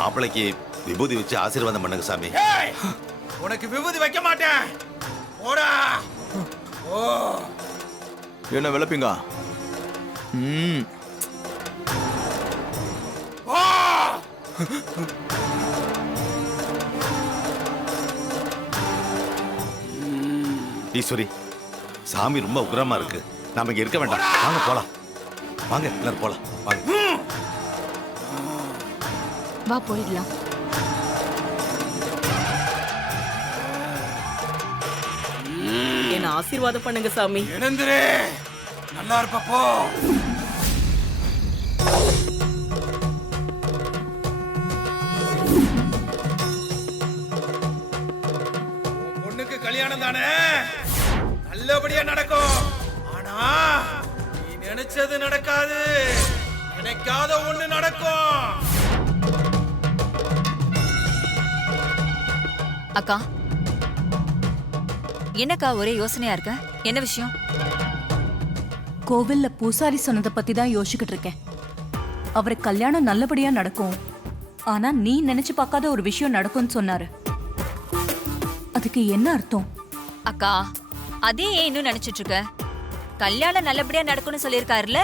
மாப்பிள்ளைக்கு விபூதி வச்சு ஆசீர்வாதம் பண்ணுங்க சாமி. உனக்கு விபூதி வைக்க மாட்டேன். ஓடா. ஓ என்ன விளப்பிங்க? ஈஸ்வரி, சாமி ரொம்ப உக்கிரமா இருக்கு. நாம இங்க இருக்க வேண்டாம். வாங்க போலாம். வாங்க எல்லாரும் போலாம். வாங்க. வா போயிடலாம். என்ன ஆசீர்வாதம் பண்ணுங்க சாமி. எழுந்துரு. நல்லா இருப்ப போ. பொண்ணுக்கு கல்யாணம் தானே, நல்லபடியா நடக்கும். ஆனா நீ நினைச்சது நடக்காது. நினைக்காத ஒண்ணு நடக்கும். அக்கா, என்னக்கா ஒரே யோசனையா இருக்க? என்ன விஷயம்? கோவில்ல பூசாரி சொன்னதை பத்தி தான் யோசிச்சுக்கிட்டு இருக்கேன். அவரு கல்யாணம் நல்லபடியா நடக்கும், ஆனா நீ நினைச்சு பார்க்காத ஒரு விஷயம் நடக்கும்னு சொன்னாரு. அதுக்கு என்ன அர்த்தம்? அக்கா, அதே ஏன் இன்னும் நினைச்சிட்டு இருக்க? கல்யாணம் நல்லபடியா நடக்கும்னு சொல்லியிருக்காருல்ல.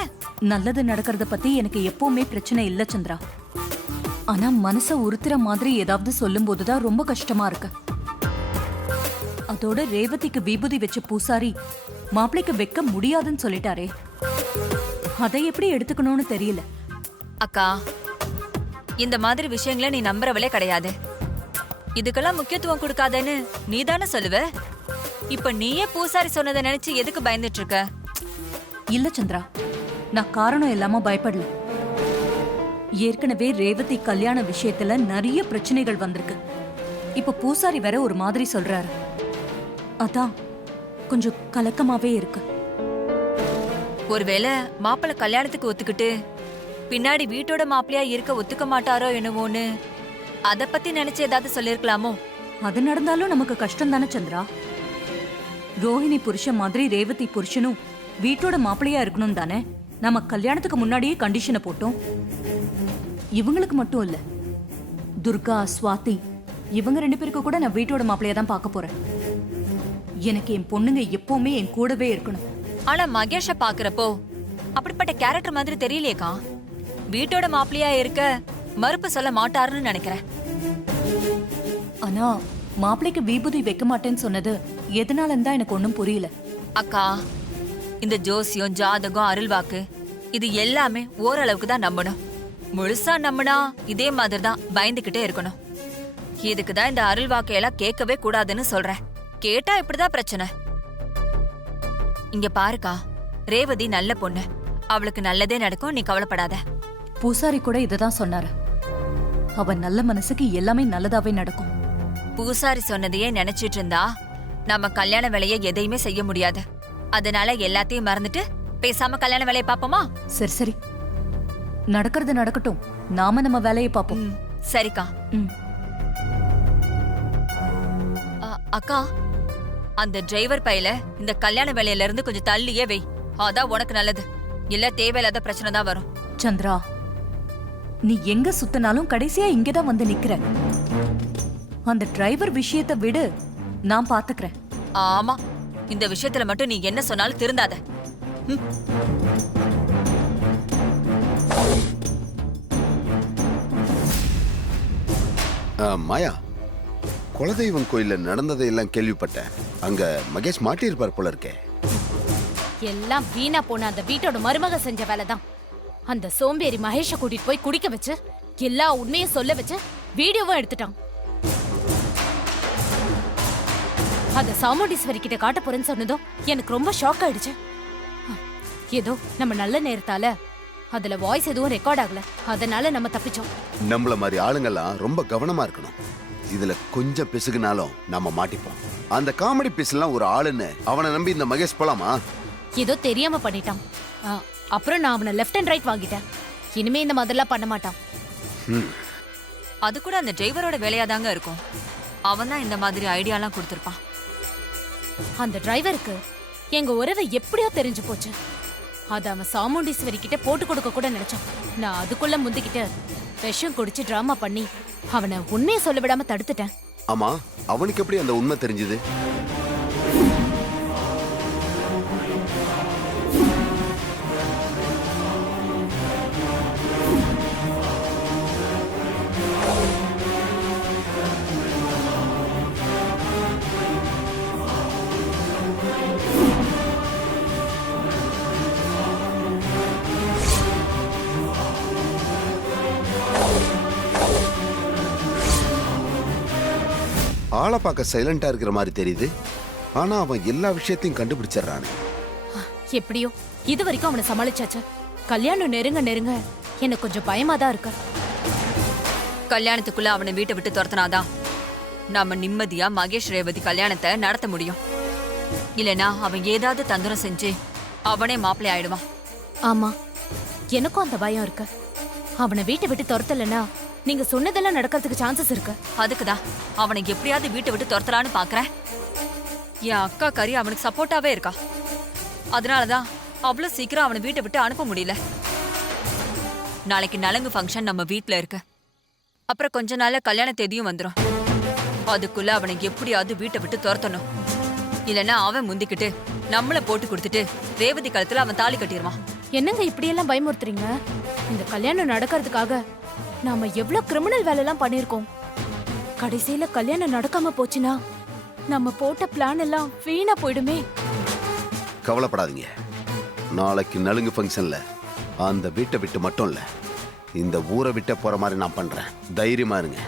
நல்லது நடக்கிறத பத்தி எனக்கு எப்பவுமே பிரச்சனை இல்ல சந்திரா. ஆனா மனச உறுத்துற மாதிரி ஏதாவது சொல்லும் போதுதான் ரொம்ப கஷ்டமா இருக்கு. அதோட ரேவதிக்கு விபூதி வச்ச பூசாரி மாப்பிளைக்கு வைக்க முடியாதுன்னு சொல்லிட்டாரே, அதை எப்படி எடுத்துக்கணும்னு தெரியல. அக்கா, இந்த மாதிரி விஷயங்களை நீ நம்புறவளே கிடையாது. இதுக்கெல்லாம் முக்கியத்துவம் கொடுக்காதேன்னு நீ தானே சொல்லுவ. இப்ப நீயே பூசாரி சொன்னதை நினைச்சு எதுக்கு பயந்துட்டு இருக்க? இல்ல சந்திரா, நான் காரணம் இல்லாம பயப்படல. ஏற்கனவே ரேவதி கல்யாண விஷயத்துல நிறைய பிரச்சனைகள் வந்திருக்கு. இப்ப பூசாரி வேற ஒரு மாதிரி சொல்றாரு. அதான் கொஞ்சம் கலக்கமாவே இருக்கு. ஒருவேளை மாப்பிள்ளை கல்யாணத்துக்கு ஒத்துக்கிட்டு பின்னாடி வீட்டோட மாப்பிள்ளையா இருக்க ஒத்துக்க மாட்டாரோ என்னவோன்னு அத பத்தி நினைச்சு ஏதாவது சொல்லிருக்கலாமோ? அது நடந்தாலும் நமக்கு கஷ்டம் தானே சந்திரா. ரோஹிணி புருஷன் மாதிரி ரேவதி புருஷனும் வீட்டோட மாப்பிள்ளையா இருக்கணும் தானே நம்ம கல்யாணத்துக்கு முன்னாடியே கண்டிஷனை போட்டோம். இவங்களுக்கு மட்டும் இல்ல, துர்கா, சுவாதி, இவங்க 2 பேருக்கு கூட நான் வீட்டோட மாப்பிள்ளையா தான் பார்க்க போறேன். எனக்கு என் பொண்ணுங்க எப்பவுமே என் கூடவே இருக்கணும். ஆனா மகேஷ பாக்குறப்போ அப்படிப்பட்ட கேரக்டர் மாதிரி தெரியலையேக்கா. வீட்டோட மாப்பிள்ளையா இருக்க மறுப்பு சொல்ல மாட்டாருன்னு நினைக்கிறேன். ஆனா மாப்பிள்ளைக்கு விபூதி வைக்க மாட்டேன்னு சொன்னது எதனாலன்னு தான் எனக்கு ஒன்னும் புரியல. அக்கா, இந்த ஜோசியம், ஜாதகம், அருள்வாக்கு இது எல்லாமே ஓரளவுக்கு தான் நம்பணும். முழுசா நம்பினா இதே மாதிரி தான் பயந்துகிட்டே இருக்கணும். இதுக்குதான் இந்த அருள்வாக்கு எல்லாம் கேட்கவே கூடாதுன்னு சொல்றேன். கேட்டா இப்படிதான் பிரச்சனை. இங்க பாருக்கா, ரேவதி நல்ல பொண்ணு, அவளுக்கு நல்லதே நடக்கும், நீ கவலைப்படாத. பூசாரி கூட இததான் சொன்னாரு. அவன் நல்ல மனசுக்கு எல்லாமே நல்லதாவே நடக்கும். பூசாரி சொன்னதையே நினைச்சிட்டு இருந்தா நம்ம கல்யாண வேலையை எதையுமே செய்ய முடியாது. அதனால எல்லாத்தையும் மறந்துட்டு பேசாம கல்யாண வேலையை பாப்போமா? சரி சரி, நடக்கிறது நடக்கட்டும், நாம நம்ம வேலையை பாப்போம். சரிக்கா. அக்கா, அந்த டிரைவர் பையில இந்த கல்யாண வேலையில இருந்து கொஞ்சம் தள்ளியே வை. அதான் உனக்கு நல்லது. இல்ல தேவையில்லாத பிரச்சனை தான் வரும். சந்திரா, நீ எங்க சுத்தினாலும் கடைசியா இங்கதான் வந்து நிக்கிற. அந்த டிரைவர் விஷயத்தை விடு, நான் பாத்துக்கிறேன். ஆமா, இந்த விஷயத்துல மட்டும் நீ என்ன சொன்னாலும் திருந்தாத. மாயா, குலதெய்வம் கோயில்ல நடந்ததையெல்லாம் கேள்விப்பட்டேன். அங்க மகேஷ் மாட்டியிருப்பார் போல இருக்கே. எல்லாம் வீணா போன அந்த வீட்டோட மருமக செஞ்ச வேலைதான். அந்த சோம்பேறி மகேஷ கூட்டிட்டு போய் குடிக்க வச்சு எல்லா உண்மையும் சொல்ல வச்சு வீடியோவும் எடுத்துட்டான். அத சாமுண்டீஸ்வரி கிட்ட காட்ட போறேன்னு சொன்னதும் எனக்கு ரொம்ப ஷாக் ஆயிடுச்சு. ஏதோ நம்ம நல்ல நேரத்தால அதுல வாய்ஸ் எதுவும் ரெக்கார்ட் ஆகல, அதனால நம்ம தப்பிச்சோம். நம்மள மாதிரி ஆளுங்கெல்லாம் ரொம்ப கவனமா இருக்கணும். இதுல கொஞ்சம் பிசுகுனாலும் நம்ம மாட்டிப்போம். அந்த காமெடி பீஸ் எல்லாம் ஒரு ஆளுன்னு அவனை நம்பி இந்த மகேஷ் போலாமா? ஏதோ தெரியாம பண்ணிட்டான். அப்புறம் நான் அவனை லெஃப்ட் அண்ட் ரைட் வாங்கிட்டேன். இனிமே இந்த மாதிரிலாம் பண்ண மாட்டான். அது கூட அந்த டிரைவரோட வேலையாதாங்க இருக்கும். அவன் தான் இந்த மாதிரி ஐடியாலாம் கொடுத்திருப்பான். அந்த டிரைவருக்கு எங்க உறவை எப்படியோ தெரிஞ்சு போச்சு. அத அவன் சாமுண்டீஸ்வரி கிட்ட போட்டு கொடுக்க கூட நினைச்சான். நான் அதுக்குள்ள முந்திக்கிட்டு விஷம் குடிச்சு டிராமா பண்ணி அவனை உண்மையை சொல்ல விடாம தடுத்துட்டேன். ஆமா, அவனுக்கு எப்படி அந்த உண்மை தெரிஞ்சது? ஆளை பார்க்க சைலண்டா இருக்கிற மாதிரி தெரியுது, ஆனா அவன் எல்லா விஷயத்தையும் கண்டுபிடிச்சிடறானே. எப்படியோ இது வரைக்கும் அவனை சமாளிச்சாச்சு. கல்யாணம் நெருங்க நெருங்க எனக்கு கொஞ்சம் பயமா தான் இருக்கு. கல்யாணத்துக்குள்ள அவனை வீட்டை விட்டு துரத்துனாதான் நாம நிம்மதியா மகேஷ் ரேவதி கல்யாணத்தை நடத்த முடியும். இல்லனா அவன் ஏதாவது தந்திரம் செஞ்சு அவனே மாப்பிள்ளை ஆயிடுவான். ஆமா, எனக்கும் அந்த பயம் இருக்கு. அவனை வீட்டை விட்டு துரத்தலன்னா நீங்க சொன்னதெல்லாம் நடக்கிறதுக்கு சான்சஸ் இருக்கு. அதுக்குதான் அவனை எப்படியாவது வீட்டை விட்டு துரத்தலான்னு பாக்குறேன். என் அக்கா கறி அவனுக்கு சப்போர்ட்டாவே இருக்கா. அதனாலதான் அவ்வளவு சீக்கிரம் அவனை வீட்டை விட்டு அனுப்ப முடியல. நாளைக்கு நலங்கு ஃபங்க்ஷன் நம்ம வீட்ல இருக்கு. அப்புறம் கொஞ்ச நாள்ல கல்யாண தேதியும் வந்துடும். அதுக்குள்ள அவனை எப்படியாவது வீட்டை விட்டு துரத்தணும். இல்லைன்னா அவன் முந்திக்கிட்டு நம்மள போட்டு கொடுத்துட்டு ரேவதி கழுத்துல அவன் தாலி கட்டிடுவான். என்னங்க இப்படியெல்லாம் பயமுறுத்துறீங்க? இந்த கல்யாணம் நடக்கிறதுக்காக நாம எவ்வளவு கிரிமினல் வேலை எல்லாம் பண்ணிருக்கோம். கடைசியில கல்யாணம் நடக்காம போச்சுன்னா நம்ம போட்ட பிளான் எல்லாம் வீணா போயிடுமே. கவலைப்படாதீங்க, நாளைக்கு நலுங்கு ஃபங்க்ஷன்ல அந்த வீட்டை விட்டு மட்டும் இல்ல, இந்த ஊரை விட்ட போற மாதிரி நான் பண்றேன். தைரியமா இருங்க.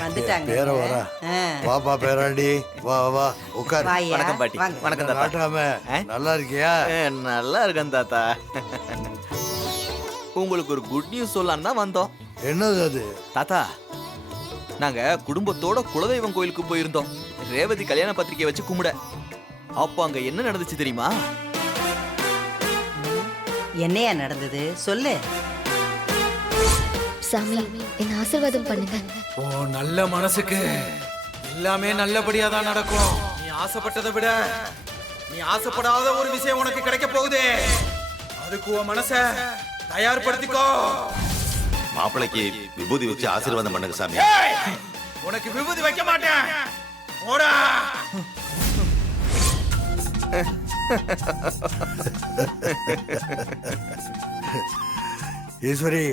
வந்துட்டாங்க. பேர வரா. வாப்பா பேராண்டி, வா வா உட்கார். வாயா. வணக்கம் பாட்டி. வாங்க. வணக்கம் தாத்தா. நாட்டாம நல்லா இருக்கியா? நல்லா இருக்கேன் தாத்தா. உங்களுக்கு ஒரு குட் நியூஸ் சொல்லலான்னு தான் வந்தோம். என்னது அது? தாத்தா, நாங்க குடும்பத்தோட குலதெய்வம் கோயிலுக்கு போயிருந்தோம். ரேவதி கல்யாண பத்திரிக்கை வச்சு கும்பிட. அப்போ அங்க என்ன நடந்துச்சு தெரியுமா? என்னையா நடந்தது சொல்லு. சாமி, என்ன ஆசீர்வாதம் பண்ணுங்க. ஓ நல்ல மனசுக்கு எல்லாமே நல்லபடியா தான் நடக்கும். நீ ஆசைப்பட்டதை விட நீ ஆசைப்படாத ஒரு விஷயம் உனக்கு கிடைக்க போகுது. அதுக்கு உன் மனச தயார்படுத்திக்கோ. மாப்பிளைக்கு விபூதி வச்சு ஆசீர்வாதம் பண்ணுங்க சாமி. ஏய், உனக்கு விபூதி வைக்க மாட்டேன். போடா. ஈஸ்வரி,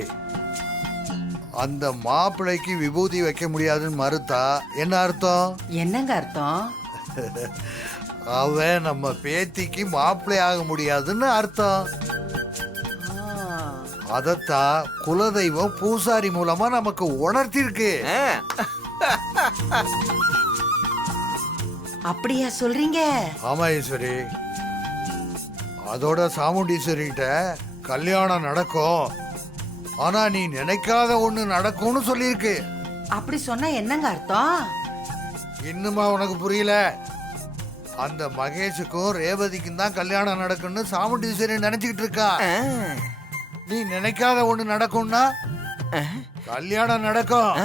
அந்த மாப்பிள்ளைக்கு விபூதி வைக்க முடியாதுன்னு மறுத்தா என்ன அர்த்தம்? என்னங்க அர்த்தம்? அவன் நம்ம பேத்திக்கு மாப்பிள்ளை ஆக முடியாதுன்னு அர்த்தம். அதத்தான் குலதெய்வம் பூசாரி மூலமா நமக்கு உணர்த்திருக்கு. அப்படியா சொல்றீங்க? ஆமா ஈஸ்வரி, அதோட சாமுண்டீஸ்வரி கிட்ட கல்யாணம் நடக்கும், ஆனா நீ நினைக்காத ஒண்ணு நடக்கும்னு சொல்லியிருக்கு. அப்படி சொன்னா என்னங்க அர்த்தம்? இன்னுமா உனக்கு புரியல? அந்த மகேஷுக்கும் ரேவதிக்கும் தான் கல்யாணம் நடக்கும்னு சாமுண்டீஸ்வரி நினைச்சுக்கிட்டு இருக்கா. நீ நினைக்காத ஒண்ணு நடக்கும்னா கல்யாணம் நடக்கும்,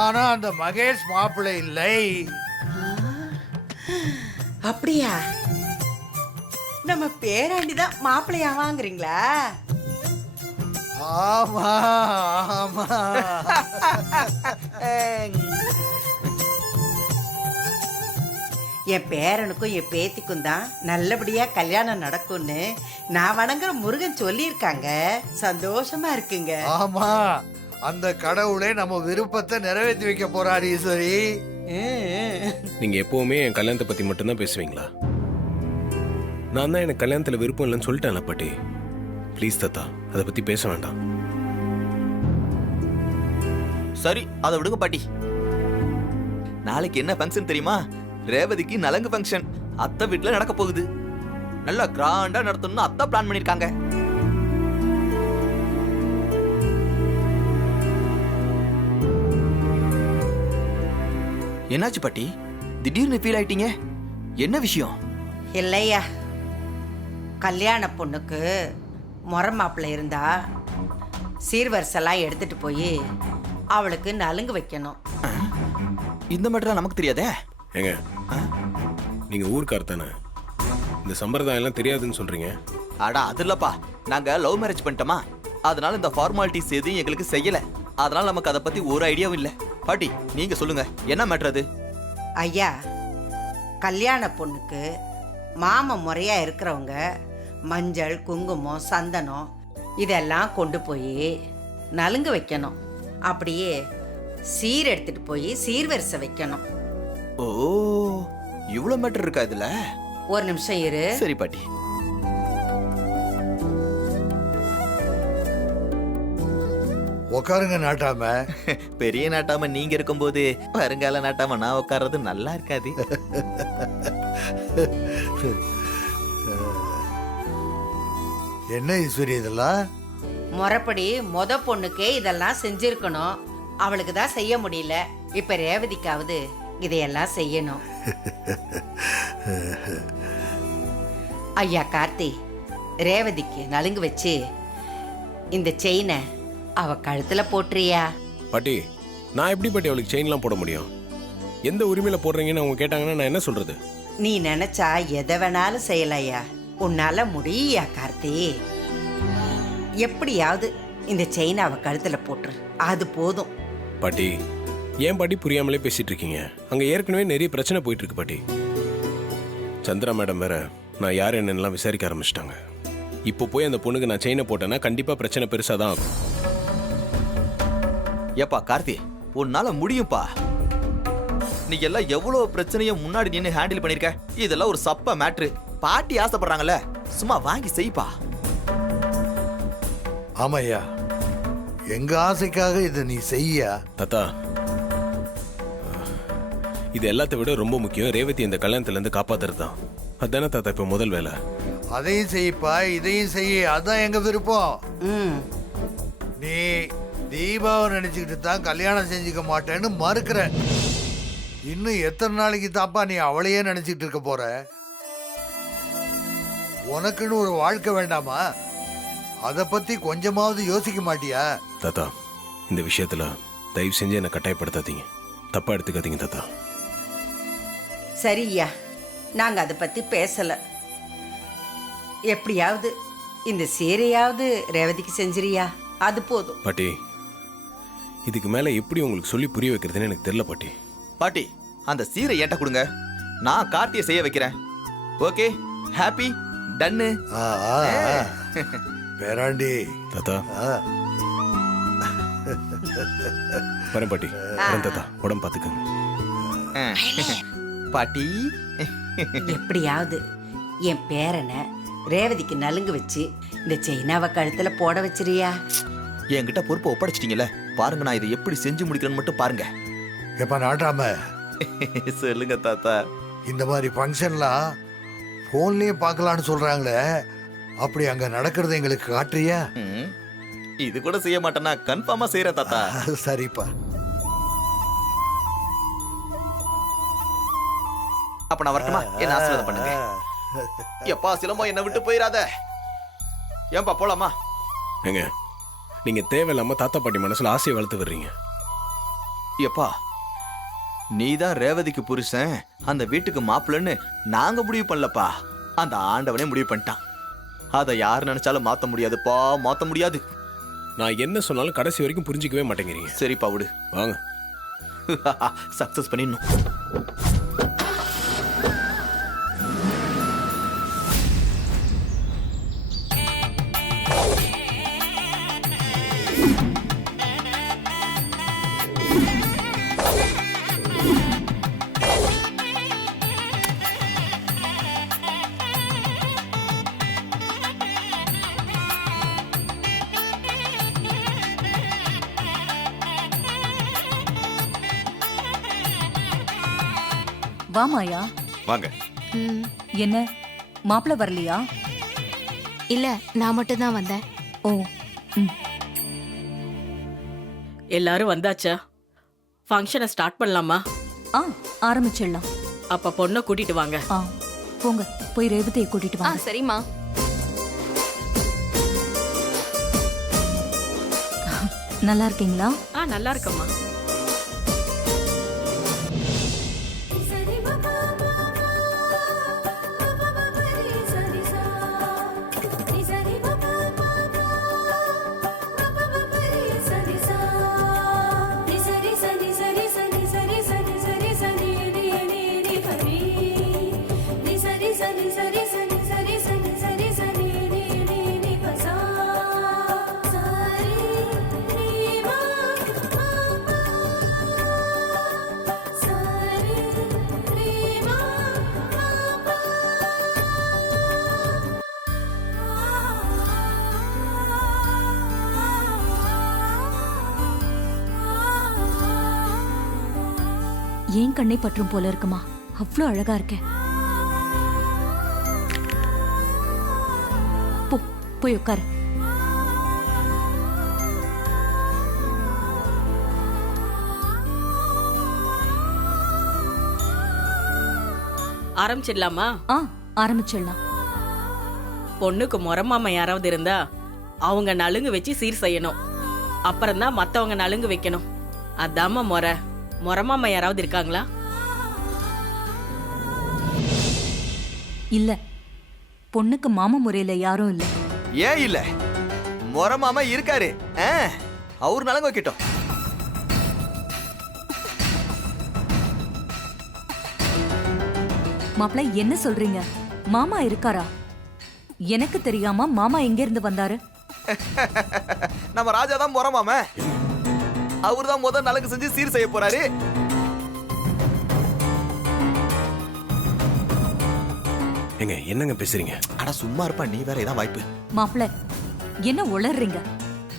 ஆனா அந்த மகேஷ் மாப்பிள்ளை இல்லை. அப்படியா? நம்ம பேராண்டி தான் மாப்பிள்ளையா வாங்குறீங்களா? ஆமா ஆமா. என் பேரனுக்கும் என் பேத்திக்கும் தான் நல்லபடியா கல்யாணம் நடக்கும்னு நான் வணங்குற முருகன் சொல்லியிருக்காங்க. சந்தோஷமா இருக்குங்க. ஆமா, அந்த கடவுளே நம்ம விருப்பத்தை நிறைவேற்றி வைக்க போறாரு ஈஸ்வரி. நீங்க எப்பவுமே என் கல்யாணத்தை பத்தி மட்டும்தான் பேசுவீங்களா? நான் தான் எனக்கு கல்யாணத்துல விருப்பம் இல்லைன்னு சொல்லிட்டேன்ல பாட்டி. ப்ளீஸ் தாத்தா, அதை பத்தி பேச வேண்டாம். சரி, அதை விடுங்க பாட்டி. நாளைக்கு என்ன ஃபங்க்ஷன் தெரியுமா? ரேவதிக்கு நலங்கு ஃபங்க்ஷன் அத்தை வீட்டுல நடக்க போகுது. நல்லா கிராண்டா நடத்தணும்னு அத்தை பிளான் பண்ணிருக்காங்க. என்னாச்சு பாட்டி, திடீர்னு ஃபீல் ஆயிட்டீங்க? என்ன விஷயம்? இல்லையா, கல்யாண பொண்ணுக்கு முறை மாப்பிள்ளை இருந்தா சீர்வரிசெல்லாம் எடுத்துட்டு போய் அவளுக்கு நலுங்கு வைக்கணும். இந்த மட்டும் நமக்கு தெரியாதே. ஏங்க நீங்க ஊர்க்கார் தானே, இந்த சம்பிரதாயம் எல்லாம் தெரியாதுன்னு சொல்றீங்க. அடா அது இல்லப்பா, நாங்க லவ் மேரேஜ் பண்ணிட்டோமா, அதனால இந்த ஃபார்மாலிட்டிஸ் எதுவும் எங்களுக்கு செய்யல. அதனால நமக்கு அதை பத்தி ஒரு ஐடியாவும் இல்ல. பாட்டி நீங்க சொல்லுங்க, என்ன மேட்டர் அது? ஐயா, கல்யாண பொண்ணுக்கு மாம முறையா இருக்கிறவங்க மஞ்சள், குங்குமம், சந்தனம் இதெல்லாம் கொண்டு போய் நலுங்கு வைக்கணும். அப்படியே சீர் எடுத்துட்டு போய் சீர்வரிசை வைக்கணும். ஓ, இவ்வளவு மேட்டர் இருக்கா இதுல? ஒரு நிமிஷம் இரு. சரி பாட்டி. உட்காருங்க நாட்டாம. பெரிய நாட்டாம நீங்க இருக்கும்போது வருங்கால நாட்டாம நான் உட்கார்றது நல்லா இருக்காது. என்ன ஈஸ்வரி இதெல்லாம்? முறைப்படி மொத பொண்ணுக்கே இதெல்லாம் செஞ்சிருக்கணும். அவளுக்கு தான் செய்ய முடியல. இப்ப ரேவதிக்காவது இதையெல்லாம் செய்யணும். ஐயா கார்த்தி, ரேவதிக்கு நலுங்கு வச்சு இந்த செயினை அவ கழுத்துல போட்டுறியா? பாட்டி நான் எப்படி பாட்டி அவளுக்கு செயின்லாம் போட முடியும்? எந்த உரிமையில போடுறீங்கன்னு அவங்க கேட்டாங்கன்னா நான் என்ன சொல்றது? நீ நினைச்சா எதை வேணாலும் செய்யலையா. உன்னால முடியா கார்த்தி. எப்படியாவது இந்த செயினை அவ கழுத்துல போட்டுரு, அது போதும். பாட்டி ஏன் பாட்டி புரியாமலே பேசிட்டு இருக்கீங்க? அங்க ஏற்கனவே நிறைய பிரச்சனை போயிட்டு இருக்கு பாட்டி. சந்திரா மேடம் வேற நான் யார் என்னெல்லாம் விசாரிக்க ஆரம்பிச்சிட்டாங்க. இப்போ போய் அந்த பொண்ணுக்கு நான் செயினை போட்டேன்னா கண்டிப்பா பிரச்சனை பெருசா தான் ஆகும். ஏப்பா கார்த்தி, உன்னால முடியும்பா. நீ எல்லாம் எவ்வளவு பிரச்சனையும் முன்னாடி நின்று ஹேண்டில் பண்ணிருக்க. இதெல்லாம் ஒரு சப்ப மேட்ரு. பாட்டி ஆசைப்படுறாங்கல்ல, சும்மா வாங்கி செய்ப்பா. ஆமாய்யா, எங்க ஆசைக்காக இதை நீ செய்யா. தாத்தா இது எல்லாத்தை விட ரொம்ப முக்கியம் ரேவதி இந்த கல்யாணத்துல இருந்து காப்பாத்துறது தான். அதானே தாத்தா இப்ப முதல் வேலை. அதையும் செய்யப்பா, இதையும் செய்ய, அதான் எங்க விருப்பம். நீ தீபாவை நினைச்சுக்கிட்டு தான் கல்யாணம் செஞ்சுக்க மாட்டேன்னு மறுக்கிற. இன்னும் எத்தனை நாளைக்கு தாப்பா நீ அவளையே நினைச்சிட்டு இருக்க போற? உனக்குன்னு ஒரு வாழ்க்கை வேண்டாமா? அத பத்தி கொஞ்சமாவது யோசிக்க மாட்டியா? தாத்தா இந்த விஷயத்துல தயவு செஞ்சு என்னை கட்டாயப்படுத்தாதீங்க, தப்பா எடுத்துக்காதீங்க தாத்தா. சரியா, நாங்க அதை பத்தி பேசல. எப்படியாவது இந்த சீரையாவது ரேவதிக்கு செஞ்சிரியா, அது போதும். பாட்டி இதுக்கு மேல எப்படி உங்களுக்கு சொல்லி புரிய வைக்கிறதுன்னு எனக்கு தெரியல பாட்டி. பாட்டி அந்த சீரை ஏட்ட கொடுங்க, நான் கார்த்தியை செய்ய வைக்கிறேன். ஓகே, ஹாப்பி, டன்னு. பேராண்டி தாத்தா வரேன் பாட்டி. வரேன் தாத்தா, உடம்பு பாத்துக்கங்க. பாட்டி எப்படியாவது என் பேரனை ரேவதிக்கு நலுங்கு வச்சு இந்த செயினாவை கழுத்துல போட வச்சிரியா. என்கிட்ட பொறுப்பை ஒப்படைச்சிட்டீங்கல்ல, பாருங்க நான் இதை எப்படி செஞ்சு முடிக்கிறேன்னு மட்டும் பாருங்க. எப்ப நாட்டாம சொல்லுங்க தாத்தா. இந்த மாதிரி ஃபங்க்ஷன்லாம் போன்லயே பார்க்கலான்னு சொல்றாங்களே, அப்படி அங்க நடக்கிறது எங்களுக்கு காட்டுறியா? இது கூட செய்ய மாட்டேன்னா கன்ஃபார்மா செய்யற தாத்தா. சரிப்பா. அப்ப நான் வரட்டுமா? என்ன ஆசீர்வாதம் பண்ணுங்க. எப்பா சிலம்போ என்ன விட்டு போயிடாத. ஏன்பா போலாமா? ஏங்க நீங்க தேவையில்லாம தாத்தா பாட்டி மனசுல ஆசையை வளர்த்து வர்றீங்க. எப்பா நீதான் ரேவதிக்கு புருஷன், அந்த வீட்டுக்கு மாப்பிள்ளன்னு நாங்க முடிவு பண்ணலப்பா, அந்த ஆண்டவனே முடிவு பண்ணிட்டான். அதை யார் நினைச்சாலும் மாத்த முடியாதுப்பா, மாத்த முடியாது. நான் என்ன சொன்னாலும் கடைசி வரைக்கும் புரிஞ்சிக்கவே மாட்டேங்கிறீங்க. சரிப்பா விடு, வாங்க சக்சஸ் பண்ணிடணும். வா மாயா. வாங்க. என்ன மாப்பிள்ள வரலையா? இல்ல, நான் மட்டும் தான் வந்தேன். ஓ, எல்லாரும் வந்தாச்சா? ஃபங்க்ஷனை ஸ்டார்ட் பண்ணலாமா? ஆரம்பிச்சிடலாம். அப்ப பொண்ணை கூட்டிட்டு வாங்க. போங்க, போய் ரேவதியை கூட்டிட்டு வாங்க. சரிம்மா. நல்லா இருக்கீங்களா? நல்லா இருக்கம்மா. ஏன் கண்ணை பற்றும் போல இருக்குமா? அவ்வளோ அழகா இருக்க. போய் உட்காரு. ஆரம்பிச்சிடலாமா? ஆரம்பிச்சிடலாம். பொண்ணுக்கு முறமாம யாராவது இருந்தா அவங்க நலுங்கு வச்சு சீர் செய்யணும். அப்புறம்தான் மத்தவங்க நலுங்கு வைக்கணும். அதாம்மா முறை. முறமாம யாராவது இருக்காங்களா? இல்ல, பொண்ணுக்கு மாமா முறையில யாரும் இல்ல. ஏன் இல்ல? முறை மாமா இருக்காரு. அவரு நலங்கு வைக்கட்டும். மாப்பிள்ள என்ன சொல்றீங்க? மாமா இருக்காரா? எனக்கு தெரியாம மாமா எங்க இருந்து வந்தாரு? நம்ம ராஜா தான் முறை மாமா. அவரு தான் முதல் நலங்கு செஞ்சு சீர் செய்ய போறாரு. ஏங்க என்னங்க பேசுறீங்க? அட சும்மா இருப்பா, நீ வேற இதான் வாய்ப்பு. மாப்பிள்ள என்ன உளறீங்க?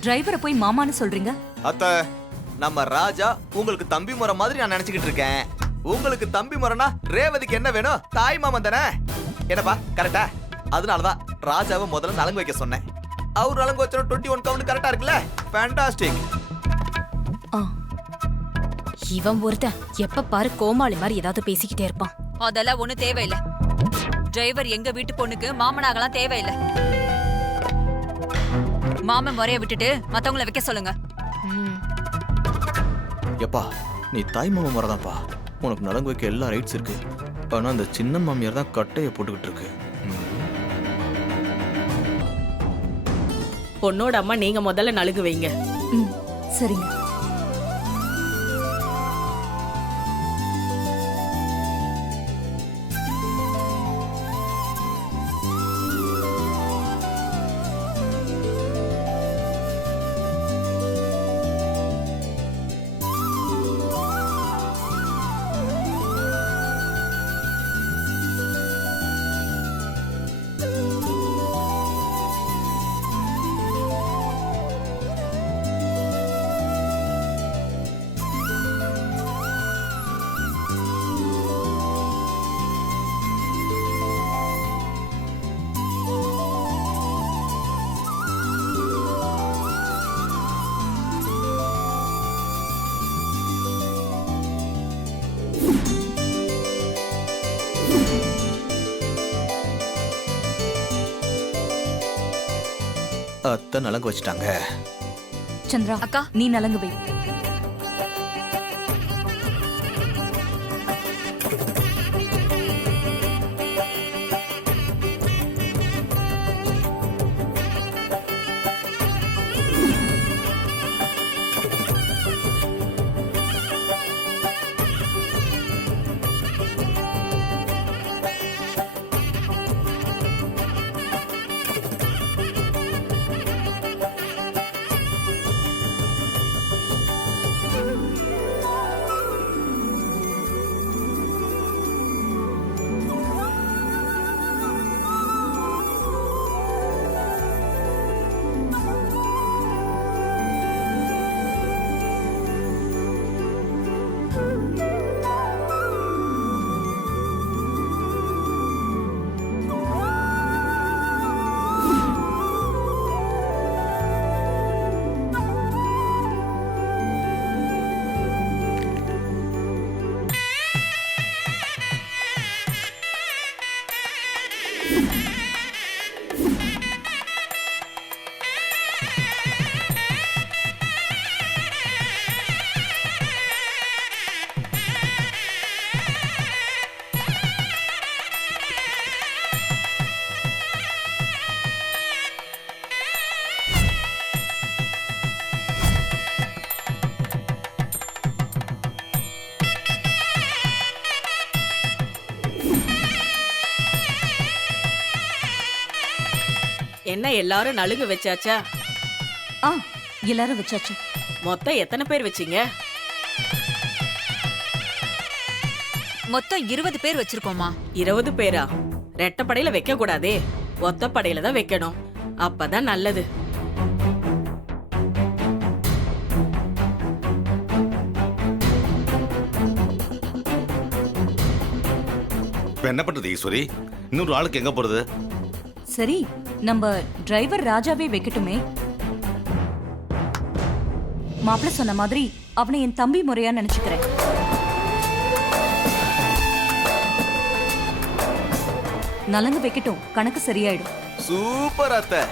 டிரைவரை போய் மாமான்னு சொல்றீங்க? அத்த, நம்ம ராஜா உங்களுக்கு தம்பி முறை மாதிரி நான் நினைச்சுக்கிட்டு இருக்கேன். உங்களுக்கு தம்பி முறைனா ரேவதிக்கு என்ன வேணும்? தாய் மாமன் தானே. என்னப்பா கரெக்டா? அதனாலதான் ராஜாவை முதல்ல நலங்கு வைக்க சொன்னேன். அவர் நலங்கு வச்சோம் 21 கவுண்ட் கரெக்டா இருக்குல்ல? ஃபேண்டாஸ்டிக். இவன் ஒருத்தன் எப்ப பாரு கோமாளி மாதிரி ஏதாவது பேசிக்கிட்டே இருப்பான். அதெல்லாம் ஒண்ணு தேவையில்லை. டிரைவர் எங்க வீட்டு பொண்ணுக்கு மாமனாகலாம் தேவையில்லை. மாமன் முறைய விட்டுட்டு மத்தவங்கள வைக்க சொல்லுங்க. எப்பா நீ தாய் மாமன் முறைதான்ப்பா. உனக்கு நலங்கு வைக்க எல்லா ரைட்ஸ் இருக்கு. ஆனா அந்த சின்ன மாமியார் தான் கட்டையை போட்டுக்கிட்டு இருக்கு. பொண்ணோட அம்மா நீங்க முதல்ல நலுங்கு வைங்க. சரிங்க. அத்தை நலங்கு வச்சுட்டாங்க. சந்திரா அக்கா, நீ நலங்கு வை. என்ன எல்லாரும் நலுங்கு வச்சாச்சா? ஆ எல்லாரும் வச்சாச்சு. மொத்தம் எத்தனை பேர் வச்சீங்க? மொத்தம் 20 பேர் வச்சிருக்கோமா. 20 பேரா? ரெட்டப்படையில வைக்க கூடாதே, ஒத்தப்படையில தான் வைக்கணும். அப்பதான் நல்லது. இப்ப என்ன பண்றது ஈஸ்வரி? இன்னொரு ஆளுக்கு எங்க போறது? சரி, நம்ம டிரைவர் ராஜாவே வைக்கட்டுமே. மாப்பிள்ள சொன்ன மாதிரி அவனை என் தம்பி முறையா நினைச்சுக்கிறேன். நலங்கு வைக்கட்டும், கணக்கு சரியாயிடும். சூப்பர் அத்தை.